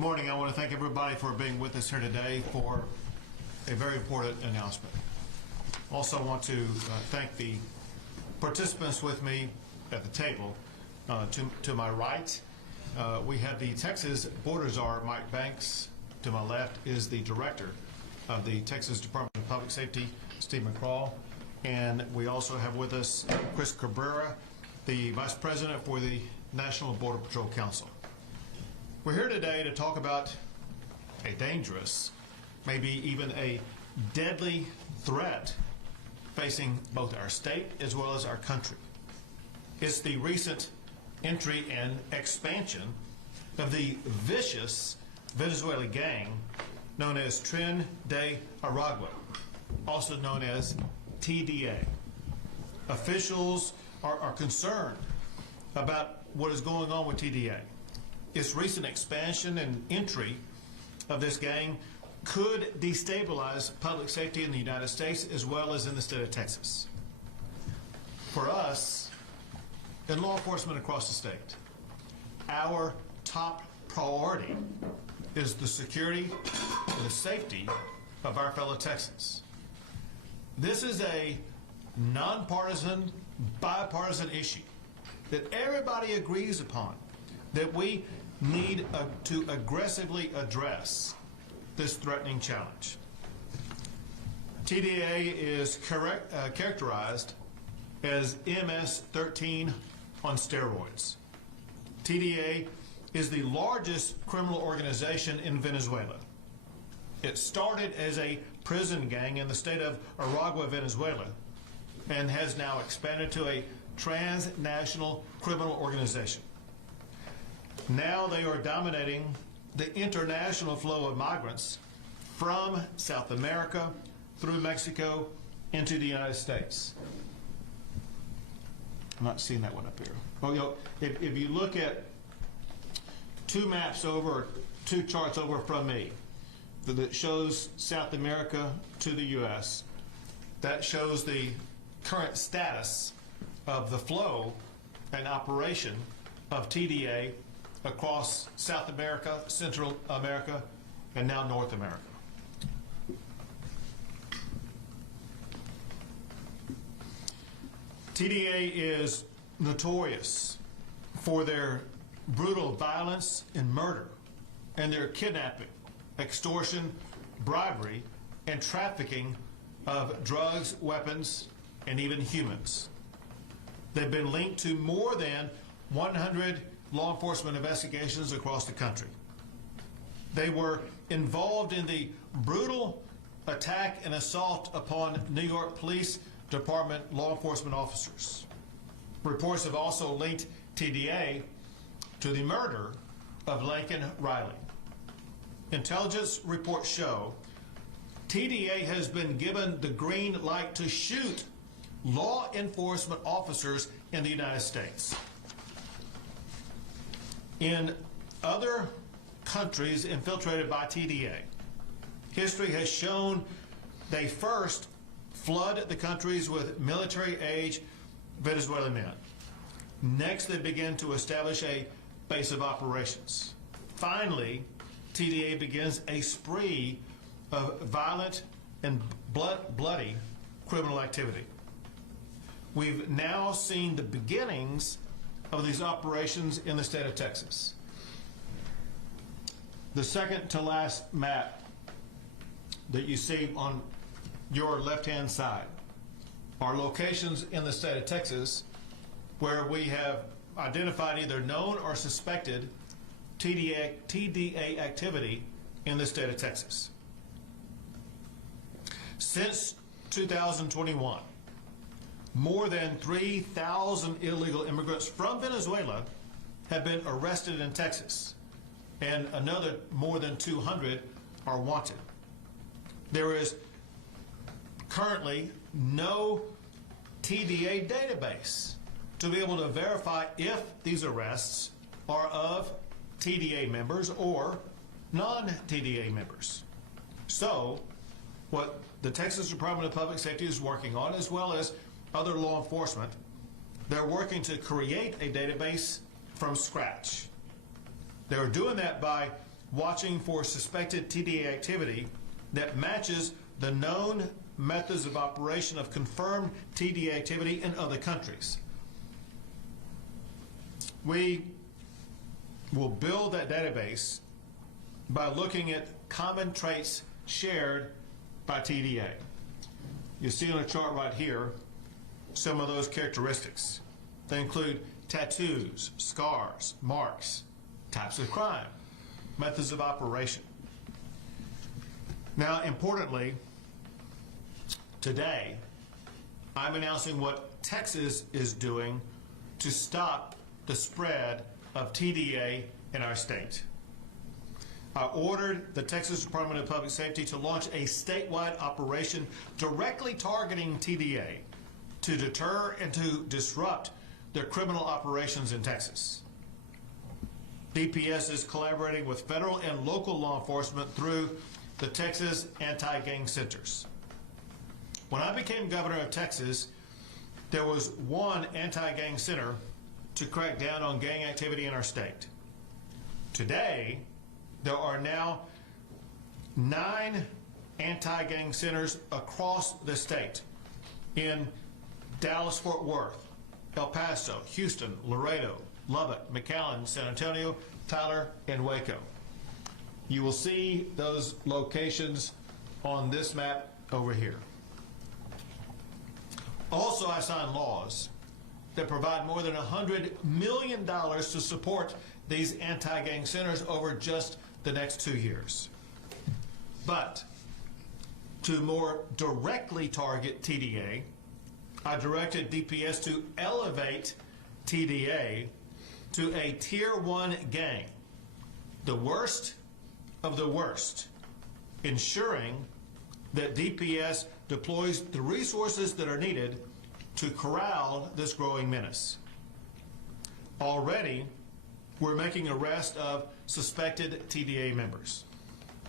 Good morning. I want to thank everybody for being with us here today for a very important announcement. Also want to thank the participants with me at the table. To my right, we have the Texas Border Czar, Mike Banks. To my left is the Director of the Texas Department of Public Safety, Steve McCraw. And we also have with us Chris Cabrera, the Vice President for the National Border Patrol Council. We're here today to talk about a dangerous, maybe even a deadly threat facing both our state as well as our country. It's the recent entry and expansion of the vicious Venezuelan gang known as Tren de Aragua, also known as TDA. Officials are concerned about what is going on with TDA. Its recent expansion and entry of this gang could destabilize public safety in the United States as well as in the state of Texas. For us, in law enforcement across the state, our top priority is the security and the safety of our fellow Texans. This is a nonpartisan, bipartisan issue that everybody agrees upon, that we need to aggressively address this threatening challenge. TDA is characterized as MS-13 on steroids. TDA is the largest criminal organization in Venezuela. It started as a prison gang in the state of Aragua, Venezuela, and has now expanded to a transnational criminal organization. Now they are dominating the international flow of migrants from South America through Mexico into the United States. I'm not seeing that one up here. Well, if you look at two maps over, two charts over from me, that shows South America to the U.S., that shows the current status of the flow and operation of TDA across South America, Central America, and now North America. TDA is notorious for their brutal violence and murder, and their kidnapping, extortion, bribery, and trafficking of drugs, weapons, and even humans. They've been linked to more than 100 law enforcement investigations across the country. They were involved in the brutal attack and assault upon New York Police Department law enforcement officers. Reports have also linked TDA to the murder of Lincoln Riley. Intelligence reports show TDA has been given the green light to shoot law enforcement officers in the United States. In other countries infiltrated by TDA, history has shown they first flood the countries with military-age Venezuelan men. Next, they begin to establish a base of operations. Finally, TDA begins a spree of violent and bloody criminal activity. We've now seen the beginnings of these operations in the state of Texas. The second to last map that you see on your left-hand side are locations in the state of Texas where we have identified either known or suspected TDA activity in the state of Texas. Since 2021, more than 3,000 illegal immigrants from Venezuela have been arrested in Texas, and another more than 200 are wanted. There is currently no TDA database to be able to verify if these arrests are of TDA members or non-TDA members. So, what the Texas Department of Public Safety is working on, as well as other law enforcement, they're working to create a database from scratch. They're doing that by watching for suspected TDA activity that matches the known methods of operation of confirmed TDA activity in other countries. We will build that database by looking at common traits shared by TDA. You see on the chart right here some of those characteristics. They include tattoos, scars, marks, types of crime, methods of operation. Now, importantly, today, I'm announcing what Texas is doing to stop the spread of TDA in our state. I ordered the Texas Department of Public Safety to launch a statewide operation directly targeting TDA to deter and to disrupt their criminal operations in Texas. DPS is collaborating with federal and local law enforcement through the Texas Anti-Gang Centers. When I became governor of Texas, there was one anti-gang center to crack down on gang activity in our state. Today, there are now 9 anti-gang centers across the state in Dallas-Fort Worth, El Paso, Houston, Laredo, Lubbock, McAllen, San Antonio, Tyler, and Waco. You will see those locations on this map over here. Also, I signed laws that provide more than $100 million to support these anti-gang centers over just the next 2 years. But to more directly target TDA, I directed DPS to elevate TDA to a Tier 1 gang, the worst of the worst, ensuring that DPS deploys the resources that are needed to corral this growing menace. Already, we're making arrests of suspected TDA members.